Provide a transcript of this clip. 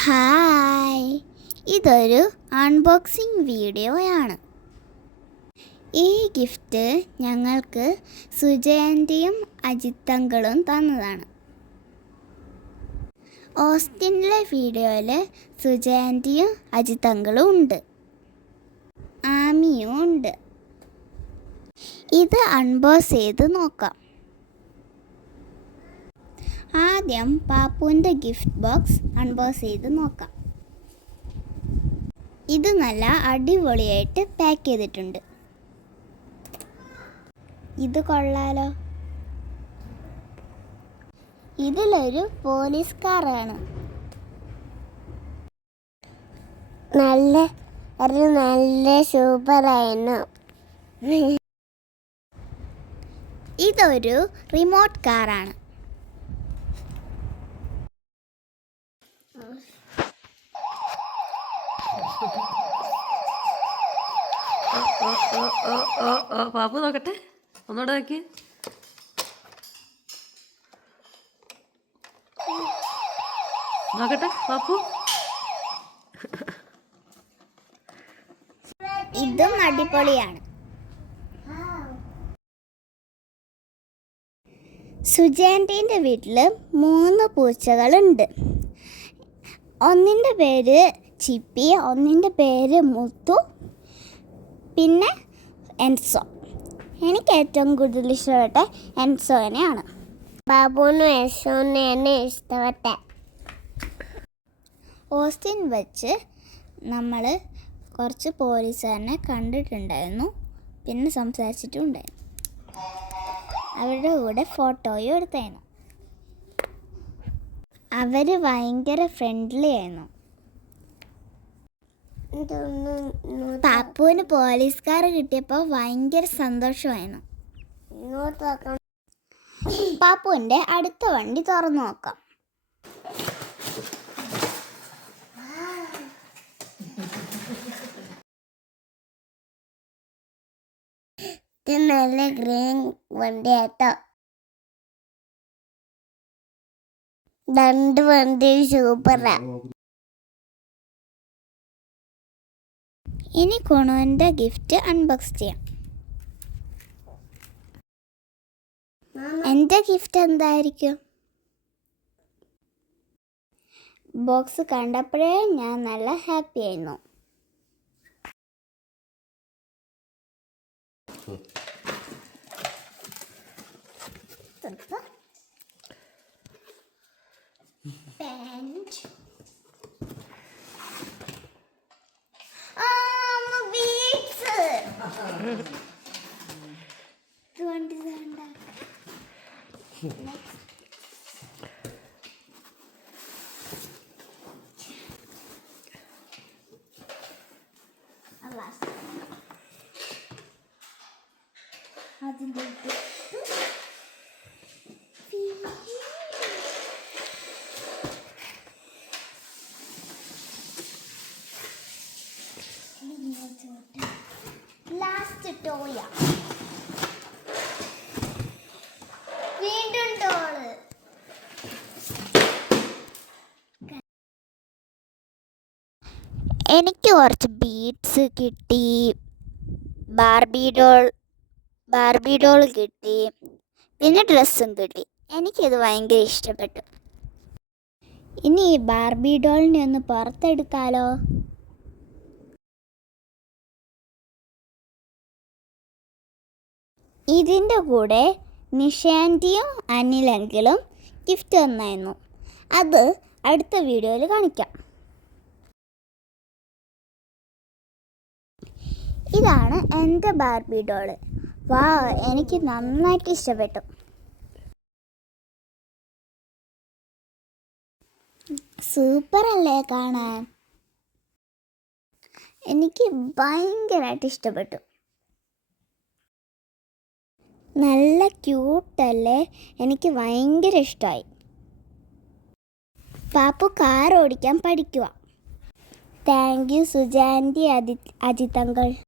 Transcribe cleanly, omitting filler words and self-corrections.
Hi, ഇതൊരു unboxing വീഡിയോയാണ്. ഈ ഗിഫ്റ്റ് ഞങ്ങൾക്ക് സുജയൻ്റെയും അജിത്തങ്കളും തന്നതാണ്. ഓസ്റ്റിനിലെ വീഡിയോയിൽ സുജയൻ്റെയും അജിത്തങ്കളും ഉണ്ട്, ആമിയും ഉണ്ട്. ഇത് അൺബോക്സ് ചെയ്ത് നോക്കാം. ആദ്യം പാപ്പുവിൻ്റെ ഗിഫ്റ്റ് ബോക്സ് അൺബോക്സ് ചെയ്ത് നോക്കാം. ഇത് നല്ല അടിപൊളിയായിട്ട് പാക്ക് ചെയ്തിട്ടുണ്ട്. ഇത് കൊള്ളാലോ. ഇതിലൊരു പോലീസ് കാറാണ്. നല്ല സൂപ്പറായിരുന്നു. ഇതൊരു റിമോട്ട് കാറാണ്. പാപ്പു നോക്കട്ടെ, ഒന്നുകൂടെ നോക്കി. നോക്കട്ടെ പാപ്പു. ഇതും അടിപൊളിയാണ്. സുജാൻ്റെൻ്റെ വീട്ടിൽ 3 പൂച്ചകളുണ്ട്. ഒന്നിൻ്റെ പേര് ചിപ്പി, ഒന്നിൻ്റെ പേര് മുത്തു, പിന്നെ എൻസോ. എനിക്ക് ഏറ്റവും കൂടുതൽ ഇഷ്ടപ്പെട്ട എൻസോനെയാണ്. ബാബുവിനും എൻസോനെയാണ് ഇഷ്ടപ്പെട്ട. ഓസ്റ്റിൻ വെച്ച് നമ്മൾ കുറച്ച് പോലീസുകാരനെ കണ്ടിട്ടുണ്ടായിരുന്നു, പിന്നെ സംസാരിച്ചിട്ടുണ്ടായിരുന്നു. അവരുടെ കൂടെ ഫോട്ടോയും എടുത്തായിരുന്നു. അവർ ഭയങ്കര ഫ്രണ്ട്ലി ആയിരുന്നു. പാപ്പുവിന് പോലീസുകാർ കിട്ടിയപ്പോൾ ഭയങ്കര സന്തോഷമായിരുന്നു. പാപ്പുവിൻ്റെ അടുത്ത വണ്ടി തുറന്നു നോക്കാം. ഇത് നല്ല ഗ്രീൻ വണ്ടിയാട്ടോ. 2 വണ്ടി സൂപ്പറാ. ഇനി കുണുവിൻ്റെ ഗിഫ്റ്റ് അൺബോക്സ് ചെയ്യാം. എൻ്റെ ഗിഫ്റ്റ് എന്തായിരിക്കും? ബോക്സ് കണ്ടപ്പോഴേ ഞാൻ നല്ല ഹാപ്പി ആയിരുന്നു. അതിൻ്റെ ലാസ്റ്റ് ടോയ. വീണ്ടും ടോള്. എനിക്ക് കുറച്ച് ബീഡ്സ് കിട്ടി, ബാർബി ഡോൾ കിട്ടി, പിന്നെ ഡ്രസ്സും കിട്ടി. എനിക്കിത് ഭയങ്കര ഇഷ്ടപ്പെട്ടു. ഇനി ഈ ബാർബി ഡോളിനെ ഒന്ന് പുറത്തെടുത്താലോ? ഇതിൻ്റെ കൂടെ നിഷാൻ്റെയും അനിലെങ്കിലും ഗിഫ്റ്റ് തന്നായിരുന്നു. അത് അടുത്ത വീഡിയോയിൽ കാണിക്കാം. ഇതാണ് എൻ്റെ ബാർബി ഡോള്. വാ, എനിക്ക് നന്നായിട്ട് ഇഷ്ടപ്പെട്ടു. സൂപ്പറല്ലേ കാണാൻ? എനിക്ക് ഭയങ്കരമായിട്ട് ഇഷ്ടപ്പെട്ടു. നല്ല ക്യൂട്ടല്ലേ? എനിക്ക് ഭയങ്കര ഇഷ്ടമായി. പാപ്പു കാർ ഓടിക്കാൻ പഠിക്കുക. താങ്ക് യു സുജാൻ്റി, അജിത്തങ്കൾ.